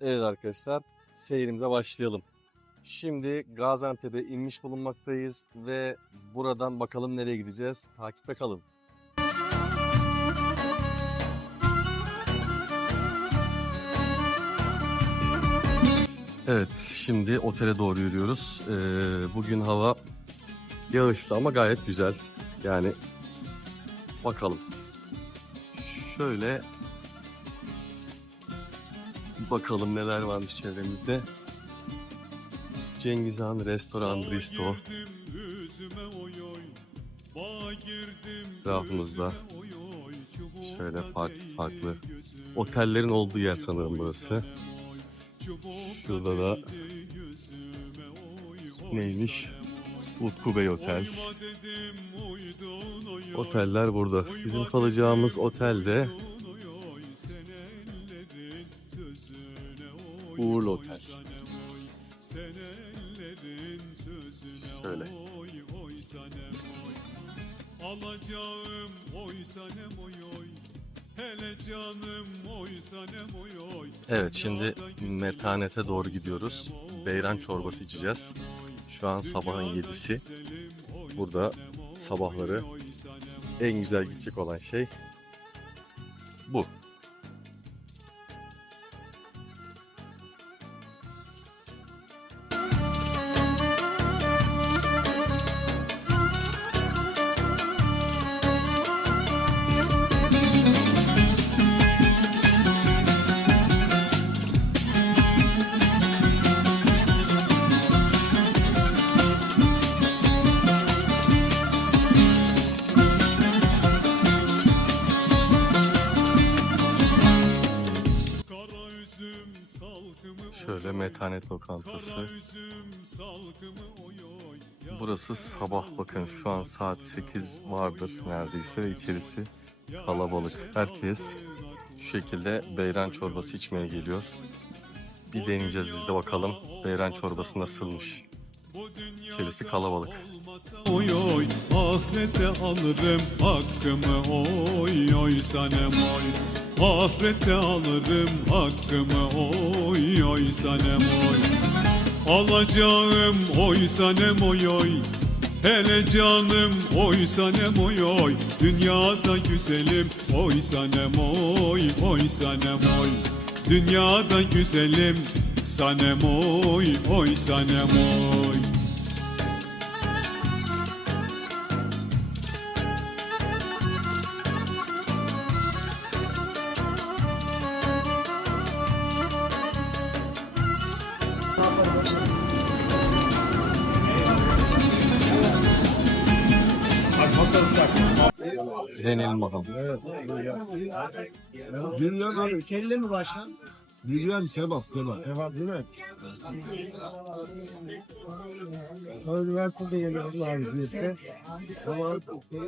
Evet arkadaşlar seyrimize başlayalım. Şimdi Gaziantep'e inmiş bulunmaktayız ve buradan bakalım nereye gideceğiz. Takipte kalın. Evet şimdi otele doğru yürüyoruz. Ee, bugün hava yağışlı ama gayet güzel. Yani bakalım. Şöyle bakalım neler varmış çevremizde. Cengiz Han Restoran Bristo etrafımızda şöyle farklı farklı otellerin olduğu yer sanırım burası. Şurada da neymiş? Utku Bey Otel. Oteller burada. Bizim kalacağımız Otel. Şöyle. Alacağım oy sanem oy oy Hele canım oy sanem oy oy Evet şimdi metanete doğru gidiyoruz. Beyran çorbası içeceğiz. Şu an sabahın yedisi. Burada sabahları en güzel gidecek olan şey bu. Metanet lokantası. Burası sabah bakın şu an saat 8 vardır neredeyse ve içerisi kalabalık. Herkes şu şekilde beyran çorbası içmeye geliyor. Bir deneyeceğiz biz de bakalım beyran çorbası nasılmış. İçerisi kalabalık. Oy oy ahirete alırım hakkımı oy oy sanem oy Ahirete alırım hakkımı oy oy sanem oy. Alacağım oy sanem oy oy. Hele canım oy sanem oy oy. Dünyada güzelim oy sanem oy oy sanem oy. Dünyada güzelim sanem oy oy sanem oy Bakalım. Milyon abi kelle mi başkan? Milyon kebap kebap. Kebap değil mi? Üniversitede geliyoruz abi. Ama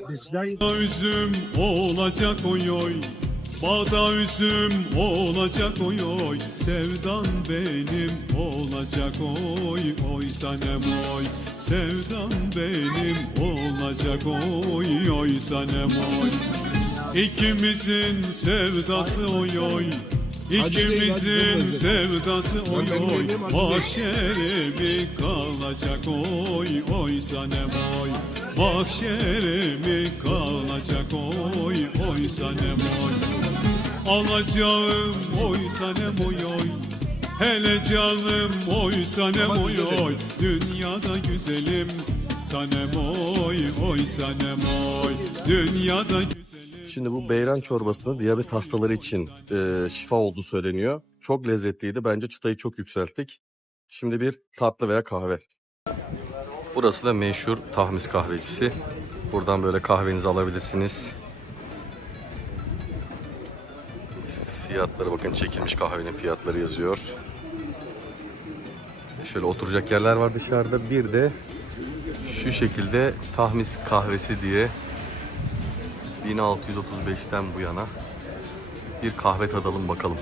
bizden üzüm olacak oy oy Bağda üzüm olacak oy oy Sevdan benim olacak oy oy sanem oy Sevdan benim olacak oy oy sanem oy İkimizin sevdası oy oy. İkimizin sevdası oy oy. Mahşere kalacak oy oy sanem oy Mahşere mi kalacak oy oy sanem oy Alacağım oy sanem oy oy. Hele canım oy sanem oy. oy Dünyada güzelim sanem oy oy sanem oy Dünyada güzelim Şimdi bu beyran çorbasını diyabet hastaları için e, şifa olduğu söyleniyor. Çok lezzetliydi. Bence çıtayı çok yükselttik. Şimdi bir tatlı veya kahve. Burası da meşhur Tahmis kahvecisi. Buradan böyle kahvenizi alabilirsiniz. Fiyatları bakın çekilmiş kahvenin fiyatları yazıyor. Şöyle oturacak yerler var dışarıda. Bir de şu şekilde Tahmis kahvesi diye 1635'ten bu yana bir kahve tadalım bakalım.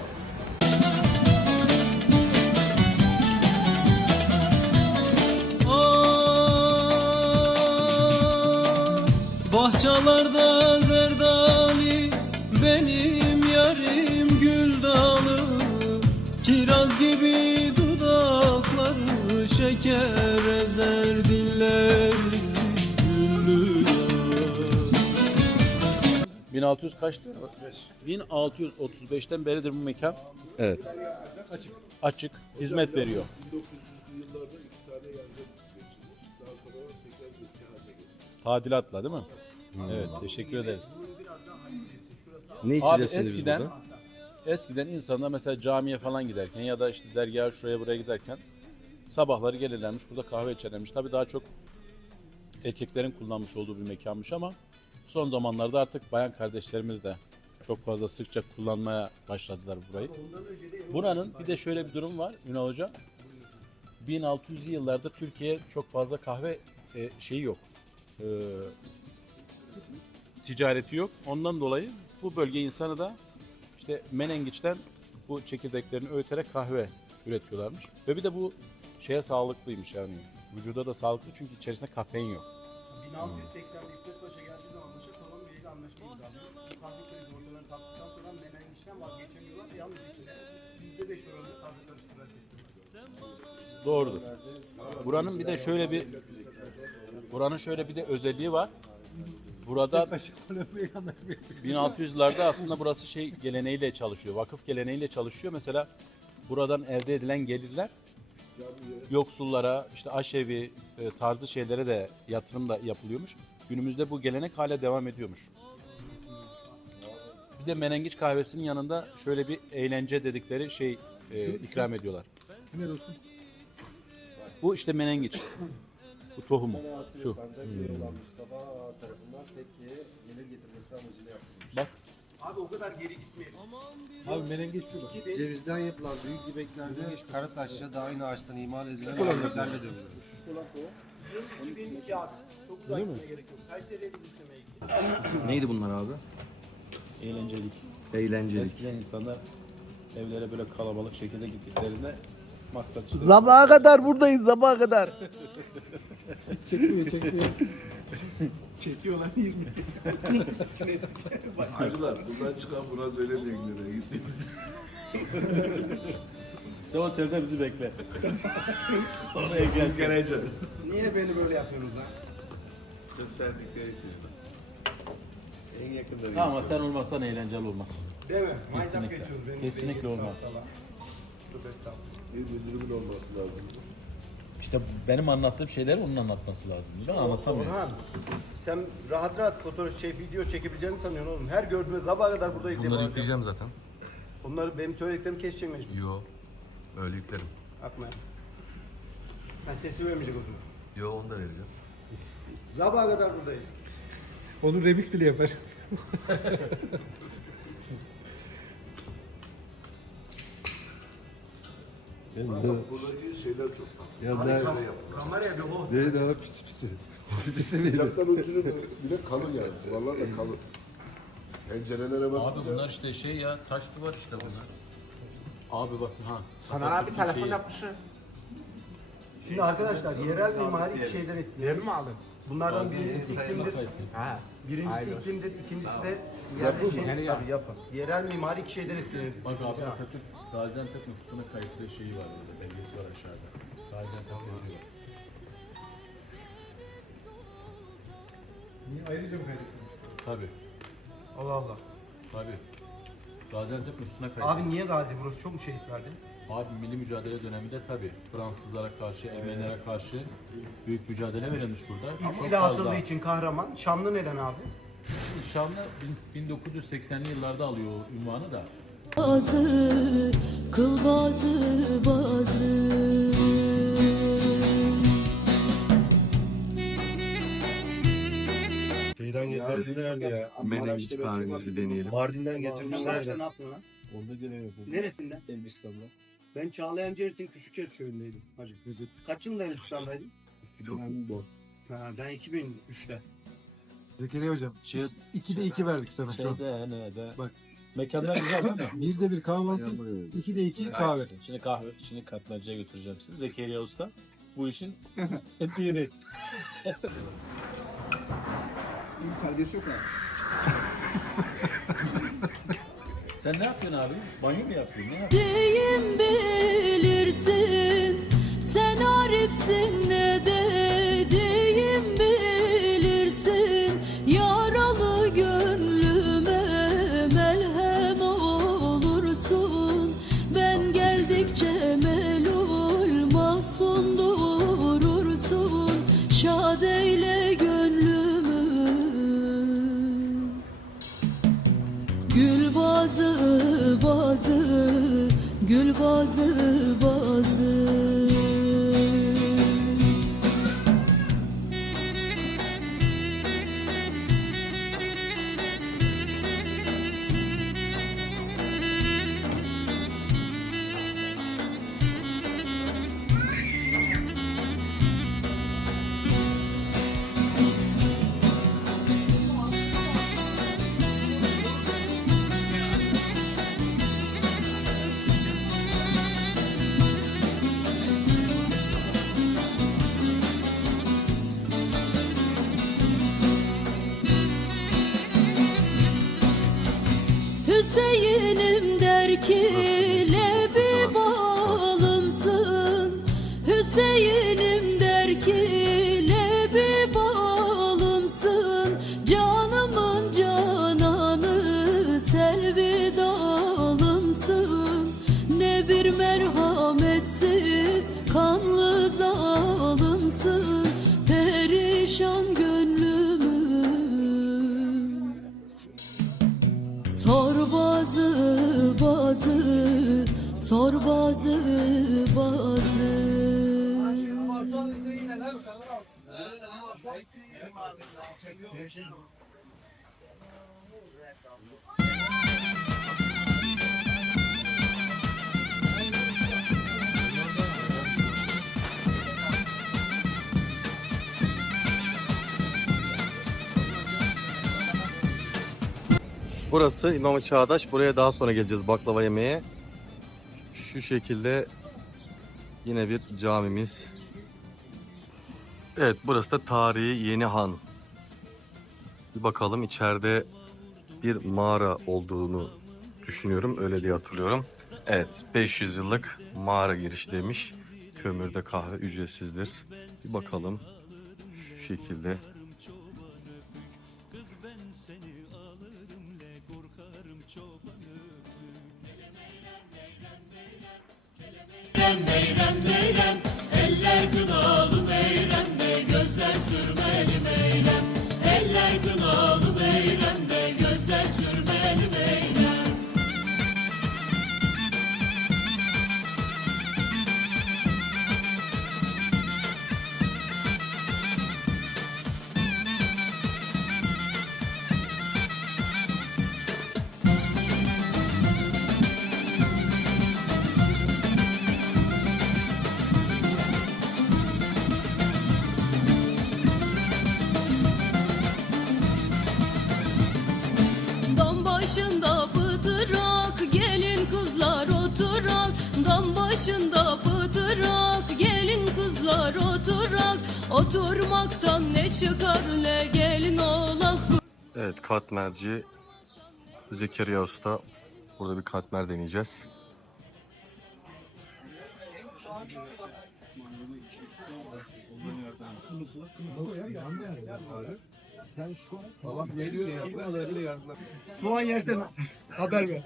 Bahçelerde zerdali benim yarim gül dalı Kiraz gibi dudakları şeker 1600 kaçtı? 1635'ten beridir bu mekan. Evet. Açık. Açık. Hizmet veriyor. Tadilatla değil mi? Evet, teşekkür ederiz. Ne Abi içeceğiz şimdi biz eskiden burada? eskiden insanlar mesela camiye falan giderken ya da işte dergaha şuraya buraya giderken sabahları gelirlermiş burada kahve içerlermiş. Tabii daha çok erkeklerin kullanmış olduğu bir mekanmış ama son zamanlarda artık bayan kardeşlerimiz de çok fazla sıkça kullanmaya başladılar burayı. Buranın bir de şöyle bir durum var Ünal Hoca. 1600'lü yıllarda Türkiye çok fazla kahve e, şeyi yok. E, ticareti yok. Ondan dolayı bu bölge insanı da işte menengiçten bu çekirdeklerini öğüterek kahve üretiyorlarmış. Ve bir de bu şeye sağlıklıymış yani. Vücuda da sağlıklı çünkü içerisinde kafein yok. 1680'de İsmet Paşa geldiği Kahve krizi ortadan kalktıktan sonra menengiçten vazgeçemiyorlar. Yalnız içinde %5 oranında kahve karıştırarak yapıyorlar. Doğrudur. Buranın bir de şöyle bir buranın şöyle bir de özelliği var. Burada 1600'larda aslında burası şey geleneğiyle çalışıyor. Vakıf geleneğiyle çalışıyor. Mesela buradan elde edilen gelirler yoksullara, işte aşevi e, tarzı şeylere de yatırım da yapılıyormuş. Günümüzde bu gelenek hala devam ediyormuş. Bir de menengiç kahvesinin yanında şöyle bir eğlence dedikleri şey e, ikram ediyorlar. Bu işte menengiç. Bu tohumu. Şu. Mustafa tarafından tekkeye gelir getirmesi amacıyla yapılmış. Bak. Abi o kadar geri gitmeyelim. Abi menengiç şu bak. Cevizden yapılan büyük dibeklerde Karataş'ta da aynı ağaçtan imal edilen aletlerle dövülürmüş. 2002 abi. Çok uzak gitmeye gerek yok. Kayseri'ye biz istemeye gittik. Neydi bunlar abi? Eğlencelik. Eğlencelik. Eskiden insanlar evlere böyle kalabalık şekilde gittiklerinde maksat işte Sabaha kadar buradayız sabaha kadar. Hacılar buradan çıkan buna söylemeyin nereye gittiğimizi. Sen otelde bizi bekle. Biz geleceğiz. Niye beni böyle yapıyorsunuz lan? Çok sevdikleri için. En yakında bir Ama sen olmazsan eğlenceli olmaz. Değil mi? Maytap Kesinlikle. geçiyoruz. Benim Kesinlikle beynim olmaz. sağa sola. Estağfurullah. olması lazım. İşte benim anlattığım şeyleri onun anlatması lazım. Ben anlatamıyorum. Orhan, sen rahat rahat fotoğraf şey video çekebileceğini sanıyorsun oğlum. Her gördüğümde sabaha kadar buradayız. diye Bunları bağıracağım. yükleyeceğim zaten. Onları benim söylediklerimi keseceksin mecbur. Yo. Öyle yüklerim. Atma ya. Ben sesi vermeyecek o zaman. Yo onu da vereceğim. Sabaha kadar buradayız. Onu remix bile yapar. Burada iyi şeyler çok tatlı. Ya Kameraya ne, bir o. ne daha pis pisi. Pis pisi değil. Sıcaktan ucunu bile kalın yani. Duvarlar da kalın. Pencerelere bak. Abi bunlar işte şey ya taş duvar işte bunlar. Abi bak ha. Sana abi telefon yapmışsın. Şimdi arkadaşlar yerel mimari iki şeyden etkileniyor. Yer mi aldın? Bunlardan birincisi iklimdir. Ha. Birincisi iklimdir, ikincisi de yerleşim. Tabii yapın. Yerel mimari iki şeyden etkilenir. Bak abi Atatürk Gaziantep nüfusuna kayıtlı şeyi var burada. Belgesi var aşağıda. Gaziantep yazıyor. Niye ayrıca mı kaydetmiş? Tabii. Allah Allah. Tabii. Gaziantep nüfusuna kayıtlı. Abi niye Gazi burası çok mu şehit verdi? Abi milli mücadele döneminde tabii Fransızlara karşı, Ermenilere karşı büyük mücadele verilmiş burada. İlk Çok silah fazla. atıldığı için kahraman. Şanlı neden abi? Şanlı bin- 1980'li yıllarda alıyor o ünvanı da. bazı kıl bazı bazı Şeyden getirmişlerdi ya. Menengiç kahvemizi bir deneyelim. Mardin'den getirmişlerdi. ne yaptın lan? Orada görev yapıyor. Neresinden? Elbistan'da. Ben Çağlayan Cerit'in Küçükçer köyündeydim hacı. Kaç yılında Elbistan'daydın? Çok Ha, ben 2003'te. Zekeriya hocam. Şey, 2'de 2 verdik sana şu an. şeyde nerede? Bak. Mekanlar güzel değil mi? Birde bir kahvaltı, 2'de 2 kahve. Şimdi kahve, şimdi katmerciye götüreceğim sizi. Zekeriya Usta bu işin piri. Terbiyesi yok abi. Sen ne yapıyorsun abi? Banyo mu yapıyorsun? Ne yapıyorsun? Neyim bilirsin, sen arifsin ne ki Sor bazı bazı Burası İmam-ı Çağdaş. Buraya daha sonra geleceğiz baklava yemeye. Şu şekilde yine bir camimiz. Evet burası da tarihi Yeni Han. Bir bakalım içeride bir mağara olduğunu düşünüyorum. Öyle diye hatırlıyorum. Evet 500 yıllık mağara giriş demiş. Kömürde kahve ücretsizdir. Bir bakalım. Şu şekilde. Dam Oturmaktan ne çıkar le gelin ola Evet katmerci Zekeriya Usta. Burada bir katmer deneyeceğiz. Soğan yersen haber ver.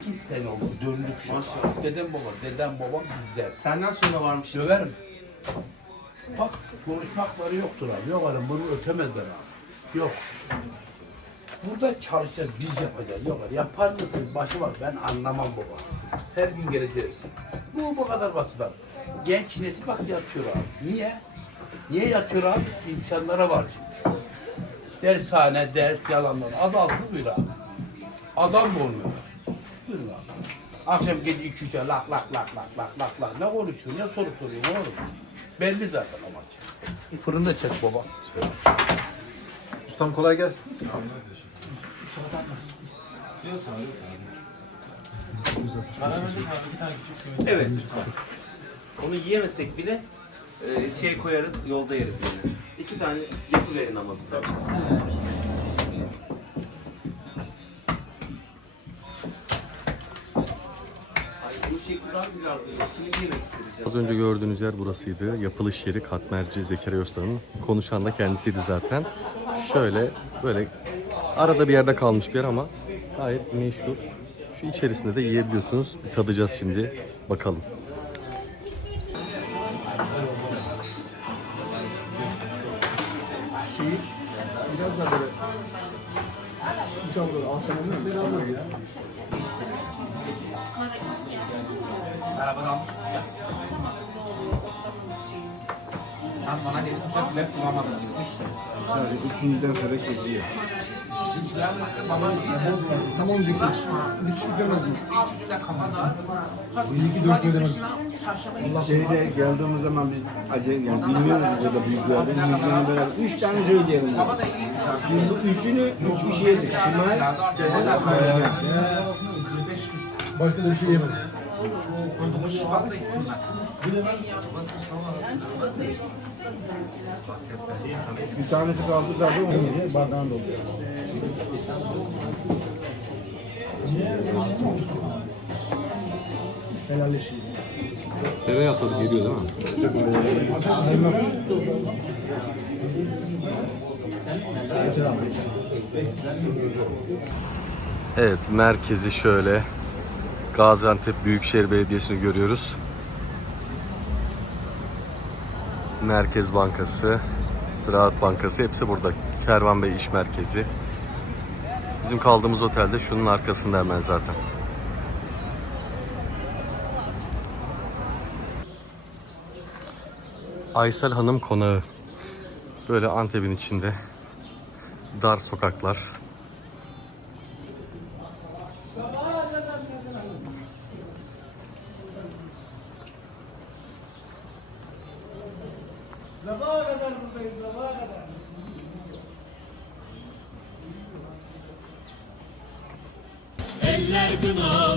İki sene oldu döndük şu an. Dedem baba, dedem babam bizler. Senden sonra varmış. Döverim. Bak konuşmakları yoktur abi. Yok adam bunu ötemezler abi. Yok. Burada çalışacağız, biz yapacağız. Yok abi yapar mısın? Başı var. Ben anlamam baba. Her gün geleceğiz. Bu bu kadar basit abi. Genç neti bak yatıyor abi. Niye? Niye yatıyor abi? İmkanlara var çünkü. Dershane, ders, yalanlar. Adı altı buyur abi. Adam mı olmuyor? Buyurun abi. Akşam gece iki üçe lak lak lak lak lak lak lak. Ne konuşuyor, ne soru soruyor oğlum? Belli zaten amaç. Fırında çek baba. Ustam kolay gelsin. Evet. Onu yiyemezsek bile e, şey koyarız, yolda yeriz yani. İki tane yapıverin ama bize. Daha güzel duruyor. Simit yemek isteriz Az önce gördüğünüz yer burasıydı. Yapılış yeri katmerci Zekeriya Usta'nın. Konuşan da kendisiydi zaten. Şöyle böyle arada bir yerde kalmış bir yer ama gayet meşhur. Şu içerisinde de yiyebiliyorsunuz. Bir tadacağız şimdi. Bakalım. Biraz da böyle güzel böyle alsana Ben bana dedim çok bile bulamadım. Yani üçüncüden sonra kesiyor. Baba Tamam Zeki. Hiç bitemez mi? de kafada. İyi ki dört söylemedim. Şeyde geldiğimiz zaman biz acayip yani bilmiyoruz burada büyüklerden. Büyüklerle beraber üç tane söyleyelim. İyi. Biz bu üçünü üç kişi yedik. Şimal, Dede, Bayağı. Başka da bir şey yemedim. 19 Şubat'ta gittim ben. Bir tanesi kaldı tabii onu. Bardağın dolu. Helalleşin. Tereyağı tadı geliyor değil mi? Evet merkezi şöyle Gaziantep Büyükşehir Belediyesi'ni görüyoruz. Merkez Bankası, Ziraat Bankası hepsi burada. Kervan Bey İş Merkezi. Bizim kaldığımız otelde şunun arkasında hemen zaten. Aysel Hanım Konağı. Böyle Antep'in içinde dar sokaklar. Sabaha kadar buradayız, sabaha kadar. Eller gınalı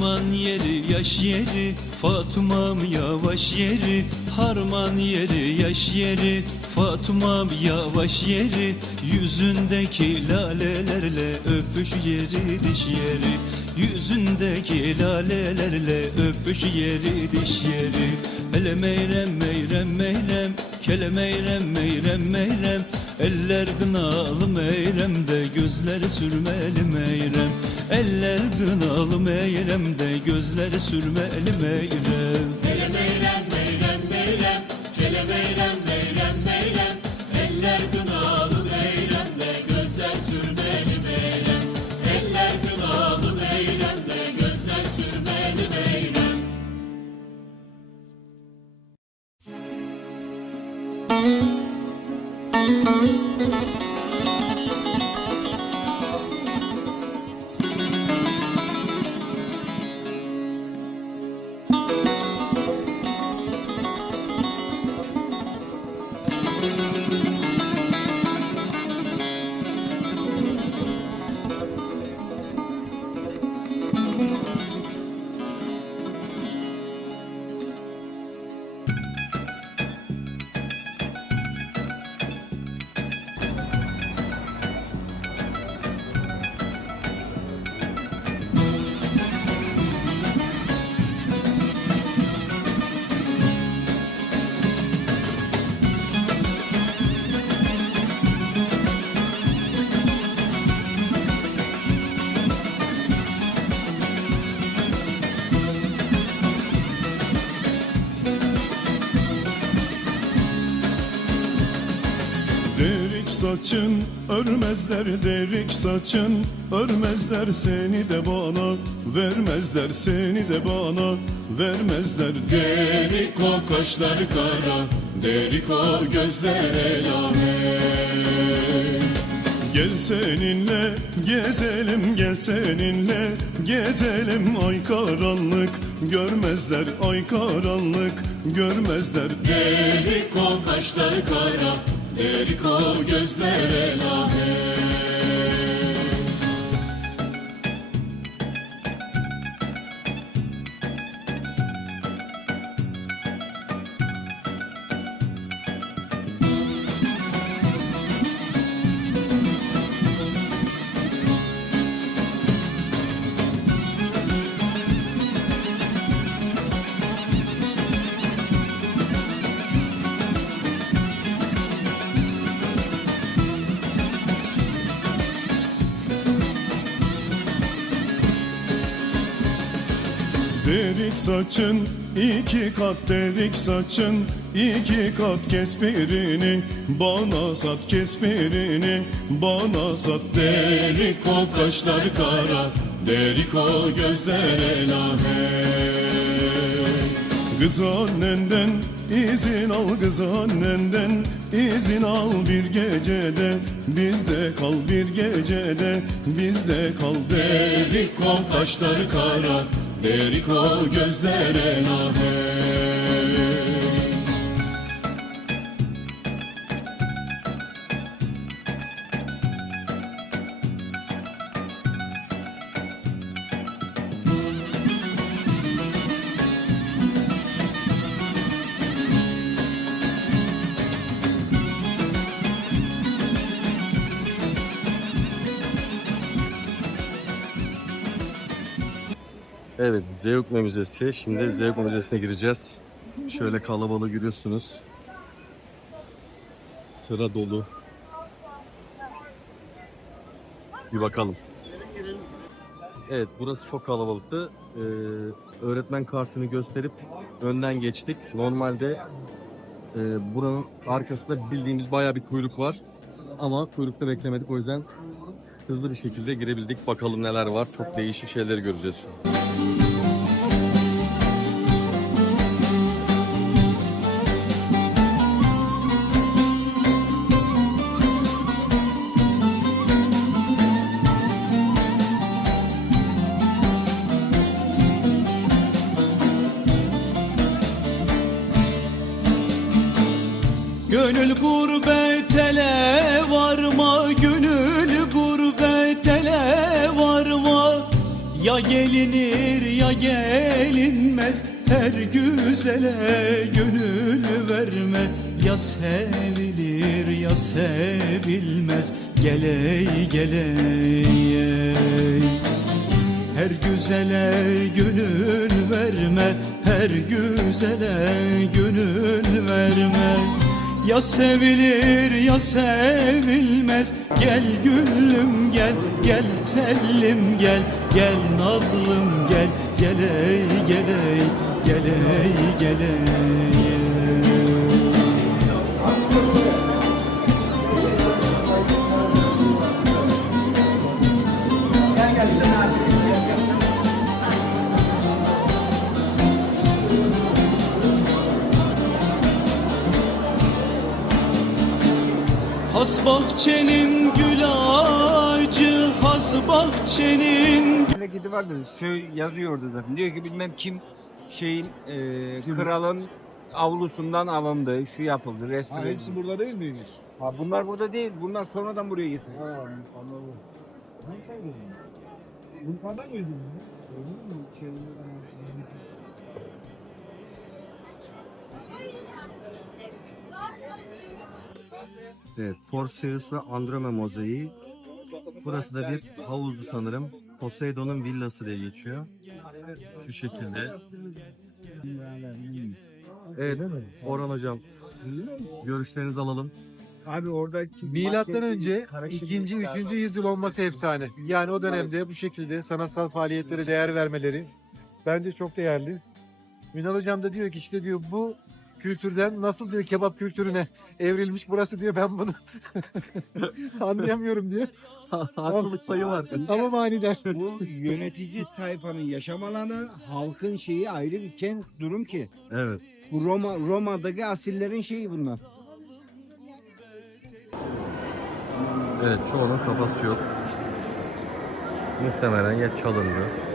Harman yeri yaş yeri. Fatıma'm yavaş yeri. Harman yeri yaş yeri. Fatıma'm yavaş yeri. Yüzündeki lalelerle öpüş yeri diş yeri. Yüzündeki lalelerle öpüş yeri diş yeri. Hele meyrem meyrem meyrem. Kele meyrem meyrem meyrem Eller gınalı meyremde gözleri sürmeli meyrem Eller gınalı meyremde gözleri sürmeli meyrem saçın örmezler derik saçın Örmezler seni de bana Vermezler seni de bana Vermezler Derik o kaşlar kara Derik o gözler elame. Gel seninle gezelim gel seninle gezelim ay karanlık görmezler ay karanlık görmezler Derik o kaşlar kara derik o gözler Derik saçın iki kat derik saçın iki kat kes birini Bana sat kes birini Bana sat derik o kaşlar kara Derik o gözler elahe Kız annenden izin al kız annenden izin al bir gecede Bizde kal bir gecede bizde kal Derik o kaşları kara Derik o gözler elahe Evet, Zeugma Müzesi. Şimdi Zeugma Müzesi'ne gireceğiz. Şöyle kalabalığı görüyorsunuz. Sıra dolu. Bir bakalım. Evet, burası çok kalabalıktı. Ee, öğretmen kartını gösterip önden geçtik. Normalde e, buranın arkasında bildiğimiz bayağı bir kuyruk var. Ama kuyrukta beklemedik o yüzden hızlı bir şekilde girebildik. Bakalım neler var. Çok değişik şeyleri göreceğiz şu Gönül gurbetele varma Gönül gurbetele varma. Ya gelinir ya gelinmez Her güzele gönül verme. Ya sevilir ya sevilmez Geley geley her güzele gönül verme Her güzele gönül verme Ya sevilir ya sevilmez. Gel gülüm gel Gel tellim gel. Gel nazlım gel Geley geley Geley geley Has bahçenin gül ağacı Has bahçenin Hareketi vardır. Sö- yazıyordu zaten. Diyor ki bilmem kim şeyin e, kralın avlusundan alındı. Şu yapıldı. Restore edildi. burada değil miymiş? Ha, bunlar burada değil. Bunlar sonradan buraya getirildi. Ha anladım. Bursa'ydı. Bursa'da mıydı? Evet, Forseus ve Androme mozaiği. Burası da bir havuzdu sanırım. Poseidon'un villası diye geçiyor. Şu şekilde. Evet, Orhan Hocam. Görüşlerinizi alalım. Abi orada Milattan önce 2. 3. yüzyıl olması efsane. Yani o dönemde bu şekilde sanatsal faaliyetlere değer vermeleri bence çok değerli. Ünal hocam da diyor ki işte diyor bu kültürden nasıl diyor kebap kültürüne evrilmiş burası diyor ben bunu anlayamıyorum diyor. Haklılık payı var. Ama manidar. bu yönetici tayfanın yaşam alanı, halkın şeyi ayrı bir kent durum ki. Evet. Bu Roma Roma'daki asillerin şeyi bunlar. Evet, çoğunun kafası yok. Muhtemelen ya çalındı.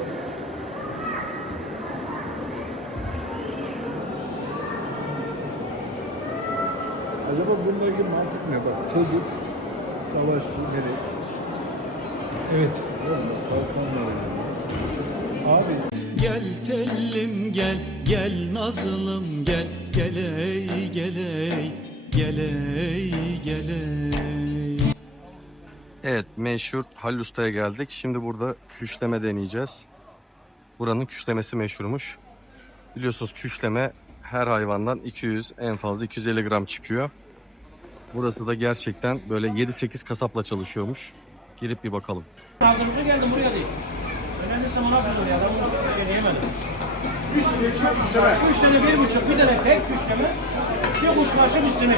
Acaba bununla ilgili mantık ne? Bak çocuk, savaşçı, melek. Evet. Abi Gel tellim gel Gel nazlım gel Geley geley Geley geley Evet, meşhur Halil Usta'ya geldik. Şimdi burada küşleme deneyeceğiz. Buranın küşlemesi meşhurmuş. Biliyorsunuz küşleme her hayvandan 200, en fazla 250 gram çıkıyor. Burası da gerçekten böyle 7-8 kasapla çalışıyormuş. Girip bir bakalım. Hazırlıklı geldim buraya değil. desem ona kadar ya. Ben bunu şey diyemedim. Üç tane bir buçuk, bir tane tek küşleme, bir kuşbaşı, bir simit.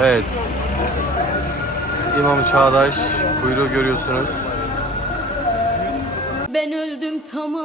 Evet. İmam Çağdaş kuyruğu görüyorsunuz. Ben öldüm tamam.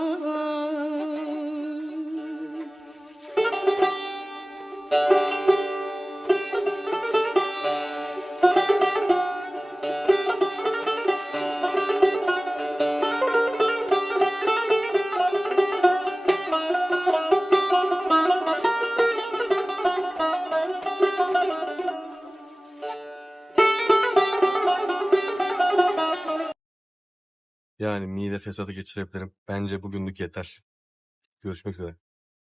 Fesatı geçirebilirim. Bence bugünlük yeter. Görüşmek üzere.